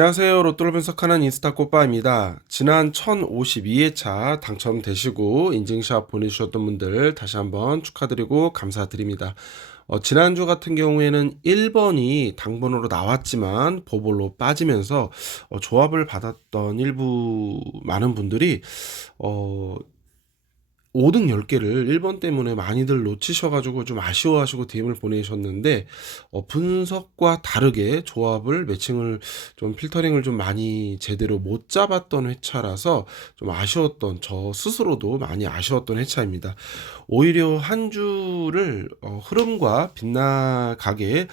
안녕하세요. 로또를 분석하는 인스타 꽃바입니다. 지난 1052회차 당첨되시고 인증샷 보내주셨던 분들 다시 한번 축하드리고 감사드립니다. 지난주 같은 경우에는 1번이 당번으로 나왔지만 보볼로 빠지면서 조합을 받았던 일부 많은 분들이 어 5등 10개를 1번 때문에 많이들 놓치셔 가지고 좀 아쉬워하시고 DM을 보내셨는데 분석과 다르게 조합을 매칭을 좀 필터링을 좀 많이 제대로 못 잡았던 회차라서 좀 아쉬웠던 저 스스로도 많이 아쉬웠던 회차입니다. 오히려 한 주를 흐름과 빗나가게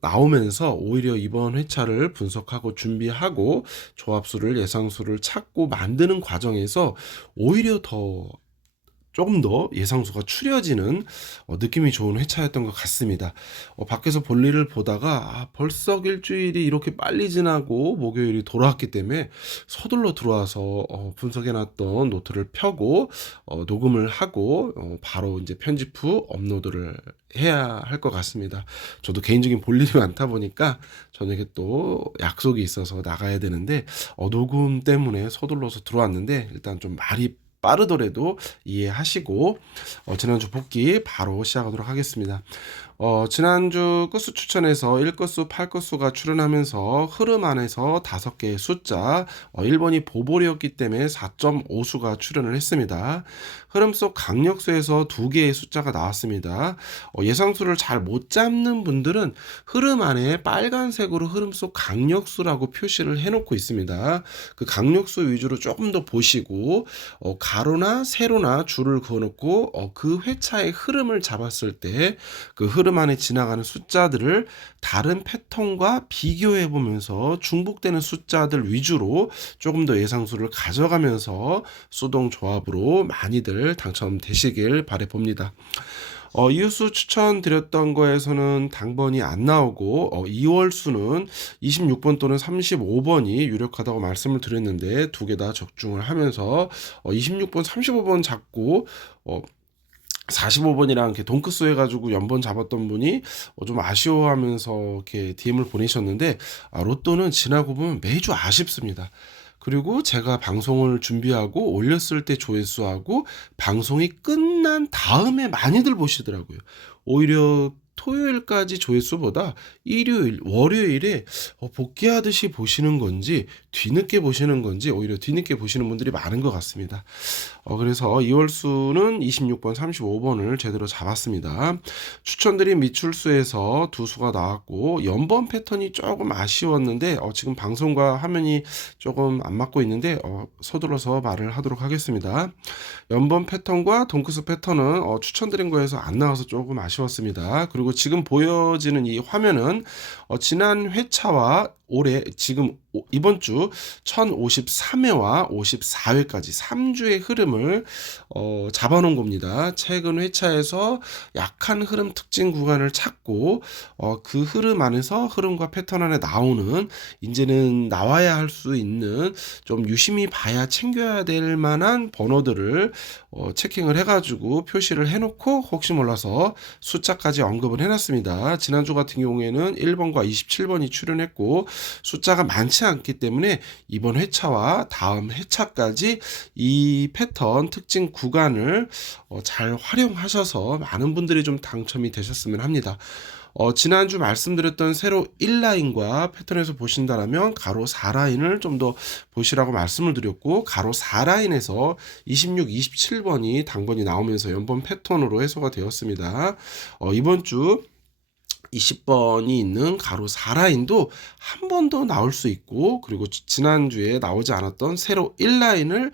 나오면서 오히려 이번 회차를 분석하고 준비하고 조합수를 예상수를 찾고 만드는 과정에서 오히려 더 조금 더 예상수가 추려지는 느낌이 좋은 회차였던 것 같습니다. 밖에서 볼일을 보다가 벌써 일주일이 이렇게 빨리 지나고 목요일이 돌아왔기 때문에 서둘러 들어와서 분석해 놨던 노트를 펴고 녹음을 하고 바로 이제 편집 후 업로드를 해야 할 것 같습니다. 저도 개인적인 볼일이 많다 보니까 저녁에 또 약속이 있어서 나가야 되는데 녹음 때문에 서둘러서 들어왔는데 일단 좀 말이 빠르더라도 이해하시고 지난주 복귀 바로 시작하도록 하겠습니다. 지난주 끝수 추천에서 1끝수, 8끝수가 출연하면서 흐름 안에서 5개의 숫자 1번이 보볼이었기 때문에 4.5수가 출연을 했습니다. 흐름 속 강력수에서 2개의 숫자가 나왔습니다. 예상수를 잘 못 잡는 분들은 흐름 안에 빨간색으로 흐름 속 강력수라고 표시를 해놓고 있습니다. 그 강력수 위주로 조금 더 보시고 가로나 세로나 줄을 그어놓고 그 회차의 흐름을 잡았을 때 그 흐름 안에 지나가는 숫자들을 다른 패턴과 비교해 보면서 중복되는 숫자들 위주로 조금 더 예상수를 가져가면서 수동 조합으로 많이들 당첨되시길 바라봅니다. 이웃수 추천드렸던 거에서는 당번이 안 나오고 2월 수는 26번 또는 35번이 유력하다고 말씀을 드렸는데 두 개 다 적중을 하면서 26번, 35번 잡고 45번이랑 이렇게 동크스 해가지고 연번 잡았던 분이 좀 아쉬워하면서 이렇게 DM을 보내셨는데 로또는 지나고 보면 매주 아쉽습니다. 그리고 제가 방송을 준비하고 올렸을 때 조회수하고 방송이 끝난 다음에 많이들 보시더라고요. 오히려 토요일까지 조회수보다 일요일, 월요일에 복귀하듯이 보시는 건지 뒤늦게 보시는 건지 오히려 뒤늦게 보시는 분들이 많은 것 같습니다. 그래서 2월 수는 26번, 35번을 제대로 잡았습니다. 추천드린 미출수에서 두 수가 나왔고 연번 패턴이 조금 아쉬웠는데 지금 방송과 화면이 조금 안 맞고 있는데 서둘러서 말을 하도록 하겠습니다. 연번 패턴과 동크스 패턴은 추천드린 거에서 안 나와서 조금 아쉬웠습니다. 그리고 지금 보여지는 이 화면은 지난 회차와 올해 지금 이번 주 1053회와 54회까지 3주의 흐름을 잡아놓은 겁니다. 최근 회차에서 약한 흐름 특징 구간을 찾고 그 흐름 안에서 흐름과 패턴 안에 나오는 이제는 나와야 할 수 있는 좀 유심히 봐야 챙겨야 될 만한 번호들을 체킹을 해가지고 표시를 해놓고 혹시 몰라서 숫자까지 언급을 해놨습니다. 지난주 같은 경우에는 1번과 27번이 출연했고 숫자가 많지 않기 때문에 이번 회차와 다음 회차까지 이 패턴 특징 구간을 잘 활용하셔서 많은 분들이 좀 당첨이 되셨으면 합니다. 지난주 말씀드렸던 세로 1라인과 패턴에서 보신다라면 가로 4라인을 좀 더 보시라고 말씀을 드렸고 가로 4라인에서 26, 27번이 당번이 나오면서 연번 패턴으로 해소가 되었습니다. 이번 주 20번이 있는 가로 4라인도 한 번 더 나올 수 있고 그리고 지난주에 나오지 않았던 세로 1라인을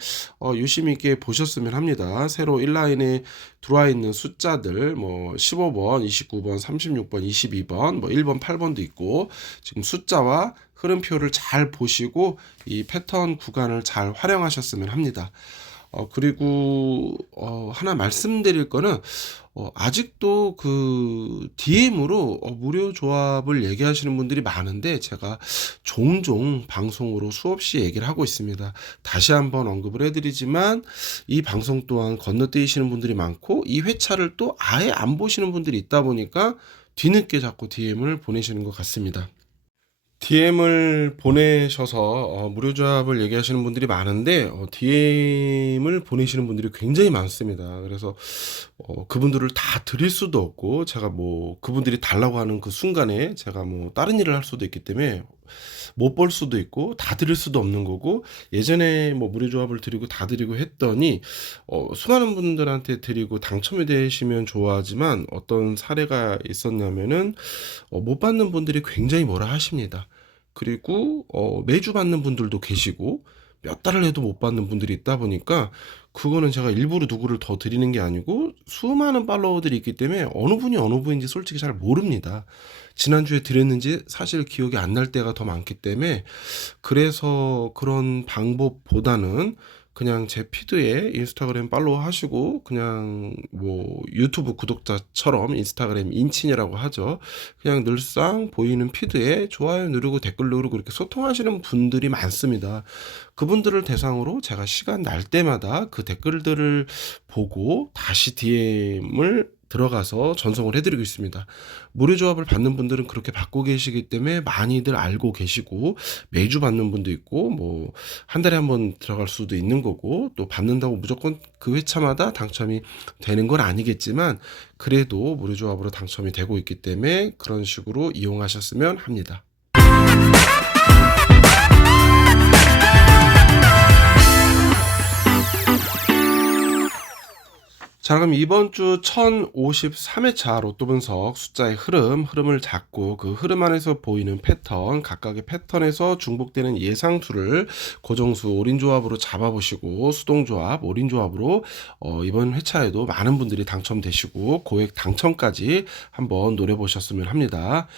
유심 있게 보셨으면 합니다. 세로 1라인에 들어와 있는 숫자들 15번, 29번, 36번, 22번, 1번, 8번도 있고 지금 숫자와 흐름표를 잘 보시고 이 패턴 구간을 잘 활용하셨으면 합니다. 그리고 하나 말씀드릴 거는 아직도 그 DM으로 무료 조합을 얘기하시는 분들이 많은데 제가 종종 방송으로 수없이 얘기를 하고 있습니다. 다시 한번 언급을 해드리지만 이 방송 또한 건너뛰시는 분들이 많고 이 회차를 또 아예 안 보시는 분들이 있다 보니까 뒤늦게 자꾸 DM을 보내시는 것 같습니다. DM을 보내셔서 무료 조합을 얘기하시는 분들이 많은데 DM을 보내시는 분들이 굉장히 많습니다. 그래서 그분들을 다 드릴 수도 없고, 제가 뭐 그분들이 달라고 하는 그 순간에 제가 뭐 다른 일을 할 수도 있기 때문에 못 볼 수도 있고 다 드릴 수도 없는 거고, 예전에 뭐 무료 조합을 드리고 다 드리고 했더니 수많은 분들한테 드리고 당첨이 되시면 좋아하지만, 어떤 사례가 있었냐면은 못 받는 분들이 굉장히 뭐라 하십니다. 그리고 매주 받는 분들도 계시고 몇 달을 해도 못 받는 분들이 있다 보니까, 그거는 제가 일부러 누구를 더 드리는 게 아니고 수많은 팔로워들이 있기 때문에 어느 분이 어느 분인지 솔직히 잘 모릅니다. 지난주에 드렸는지 사실 기억이 안 날 때가 더 많기 때문에, 그래서 그런 방법보다는 그냥 제 피드에 인스타그램 팔로우 하시고, 그냥 뭐 유튜브 구독자처럼 인스타그램 인친이라고 하죠. 그냥 늘상 보이는 피드에 좋아요 누르고 댓글 누르고 이렇게 소통하시는 분들이 많습니다. 그분들을 대상으로 제가 시간 날 때마다 그 댓글들을 보고 다시 DM을 들어가서 전송을 해드리고 있습니다. 무료 조합을 받는 분들은 그렇게 받고 계시기 때문에 많이들 알고 계시고, 매주 받는 분도 있고 뭐 한 달에 한 번 들어갈 수도 있는 거고, 또 받는다고 무조건 그 회차마다 당첨이 되는 건 아니겠지만, 그래도 무료 조합으로 당첨이 되고 있기 때문에 그런 식으로 이용하셨으면 합니다. 자, 그럼 이번 주 1053회차 로또 분석 숫자의 흐름을 잡고, 그 흐름 안에서 보이는 패턴, 각각의 패턴에서 중복되는 예상수를 고정수 올인조합으로 잡아보시고, 수동조합, 올인조합으로 이번 회차에도 많은 분들이 당첨되시고 고액 당첨까지 한번 노려보셨으면 합니다.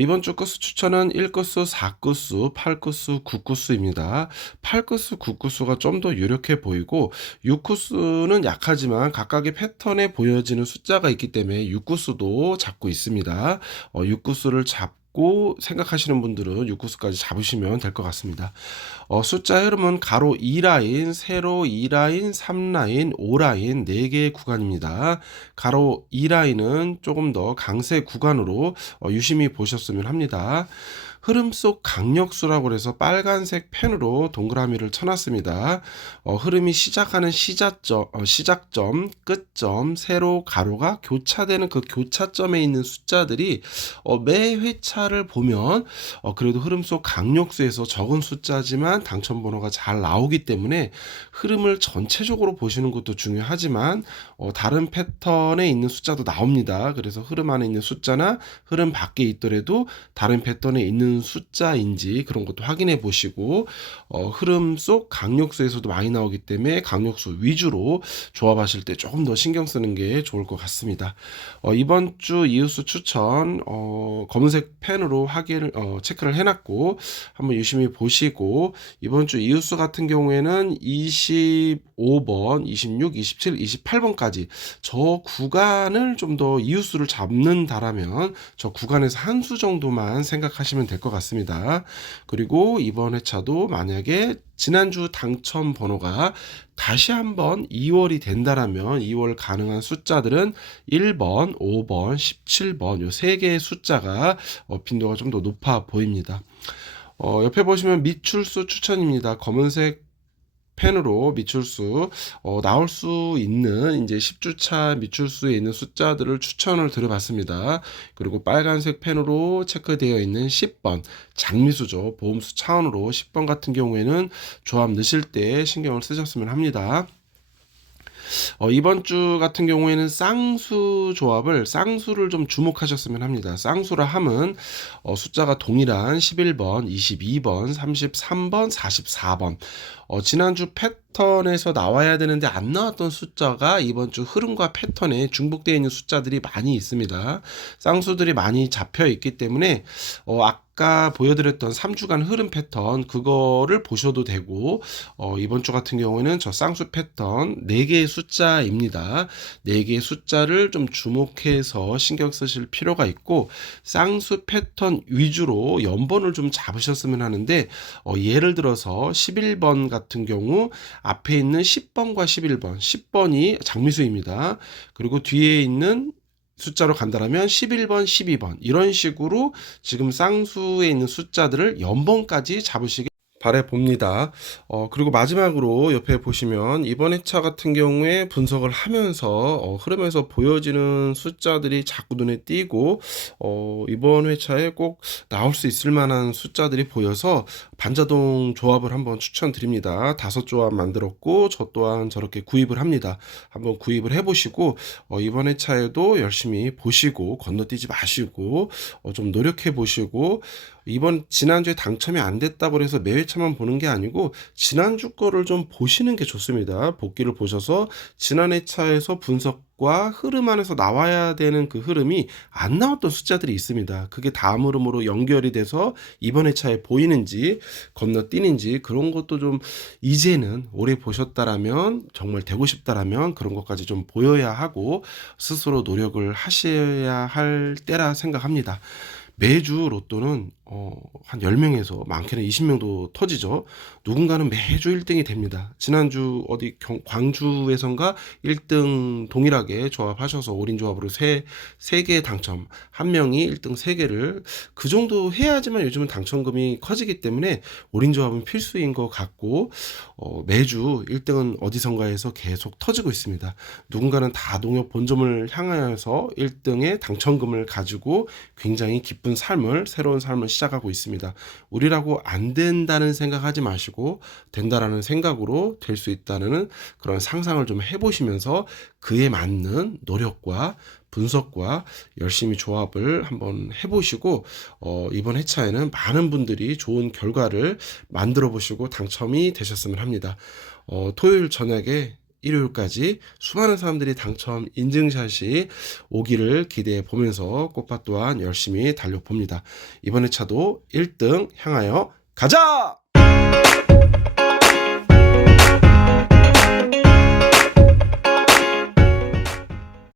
이번 주 끝수 추천은 1끝수, 4끝수, 8끝수, 9끝수입니다. 8끝수, 9끝수가 좀 더 유력해 보이고, 6끝수는 약하지만 각각의 패턴에 보여지는 숫자가 있기 때문에 6구수도 잡고 있습니다. 6구수를 잡고 생각하시는 분들은 6구수까지 잡으시면 될 것 같습니다. 숫자 흐름은 가로 2라인, 세로 2라인, 3라인, 5라인 4개의 구간입니다. 가로 2라인은 조금 더 강세 구간으로 유심히 보셨으면 합니다. 흐름 속 강력수라고 해서 빨간색 펜으로 동그라미를 쳐놨습니다. 흐름이 시작하는 시작점, 끝점, 세로, 가로가 교차되는 그 교차점에 있는 숫자들이 매 회차를 보면 그래도 흐름 속 강력수에서 적은 숫자지만 당첨 번호가 잘 나오기 때문에, 흐름을 전체적으로 보시는 것도 중요하지만 다른 패턴에 있는 숫자도 나옵니다. 그래서 흐름 안에 있는 숫자나 흐름 밖에 있더라도 다른 패턴에 있는 숫자인지 그런 것도 확인해 보시고, 흐름 속 강력수에서도 많이 나오기 때문에 강력수 위주로 조합하실 때 조금 더 신경 쓰는 게 좋을 것 같습니다. 이번 주 이웃수 추천 검은색 펜으로 체크를 해놨고 한번 유심히 보시고, 이번 주 이웃수 같은 경우에는 25번, 26, 27, 28번까지 저 구간을 좀 더 이웃수를 잡는다라면 저 구간에서 한 수 정도만 생각하시면 될 것 같습니다. 그리고 이번 회차도 만약에 지난주 당첨 번호가 다시 한번 2월이 된다라면 2월 가능한 숫자들은 1번, 5번, 17번 요 3개의 숫자가 빈도가 좀 더 높아 보입니다. 옆에 보시면 미출수 추천입니다. 검은색 펜으로 미출수 나올 수 있는 이제 10주차 미출수에 있는 숫자들을 추천을 드려봤습니다. 그리고 빨간색 펜으로 체크되어 있는 10번 장미수죠. 보험수 차원으로 10번 같은 경우에는 조합 넣으실 때 신경을 쓰셨으면 합니다. 이번 주 같은 경우에는 쌍수를 좀 주목하셨으면 합니다. 쌍수라 함은 숫자가 동일한 11번, 22번, 33번, 44번. 지난주 패턴에서 나와야 되는데 안 나왔던 숫자가 이번 주 흐름과 패턴에 중복되어 있는 숫자들이 많이 있습니다. 쌍수들이 많이 잡혀 있기 때문에 아까 보여드렸던 3주간 흐름 패턴 그거를 보셔도 되고, 이번 주 같은 경우에는 저 쌍수 패턴 4개의 숫자입니다. 4개의 숫자를 좀 주목해서 신경 쓰실 필요가 있고, 쌍수 패턴 위주로 연번을 좀 잡으셨으면 하는데, 예를 들어서 11번 같은 경우 앞에 있는 10번과 11번, 10번이 장미수입니다. 그리고 뒤에 있는 숫자로 간다라면 11번, 12번 이런 식으로 지금 쌍수에 있는 숫자들을 연번까지 잡으시길 바래 봅니다. 그리고 마지막으로 옆에 보시면 이번 회차 같은 경우에 분석을 하면서 흐름에서 보여지는 숫자들이 자꾸 눈에 띄고 이번 회차에 꼭 나올 수 있을 만한 숫자들이 보여서 반자동 조합을 한번 추천드립니다. 5조합 만들었고 저 또한 저렇게 구입을 합니다. 한번 구입을 해보시고 이번 회차에도 열심히 보시고 건너뛰지 마시고 좀 노력해 보시고 이번 지난주에 당첨이 안 됐다고 해서 매 회차만 보는 게 아니고 지난주 거를 좀 보시는 게 좋습니다. 복기를 보셔서 지난 회차에서 분석과 흐름 안에서 나와야 되는 그 흐름이 안 나왔던 숫자들이 있습니다. 그게 다음 흐름으로 연결이 돼서 이번 회차에 보이는지 건너뛰는지 그런 것도 좀 이제는 오래 보셨다라면 정말 되고 싶다라면 그런 것까지 좀 보여야 하고 스스로 노력을 하셔야 할 때라 생각합니다. 매주 로또는 한 10명에서 많게는 20명도 터지죠. 누군가는 매주 1등이 됩니다. 지난주 어디 광주에선가 1등 동일하게 조합하셔서 올인 조합으로 3개 당첨, 한 명이 1등 3개를 그 정도 해야지만 요즘은 당첨금이 커지기 때문에 올인 조합은 필수인 것 같고 매주 1등은 어디선가에서 계속 터지고 있습니다. 누군가는 다동협 본점을 향하여서 1등의 당첨금을 가지고 굉장히 기쁜 삶을 새로운 삶을 시작하고 있습니다. 우리라고 안 된다는 생각하지 마시고 된다라는 생각으로 될 수 있다는 그런 상상을 좀 해보시면서 그에 맞는 노력과 분석과 열심히 조합을 한번 해보시고 이번 회차에는 많은 분들이 좋은 결과를 만들어 보시고 당첨이 되셨으면 합니다. 토요일 저녁에 일요일까지 수많은 사람들이 당첨 인증샷이 오기를 기대해 보면서 꽃밭 또한 열심히 달려봅니다. 이번 회차도 1등 향하여 가자!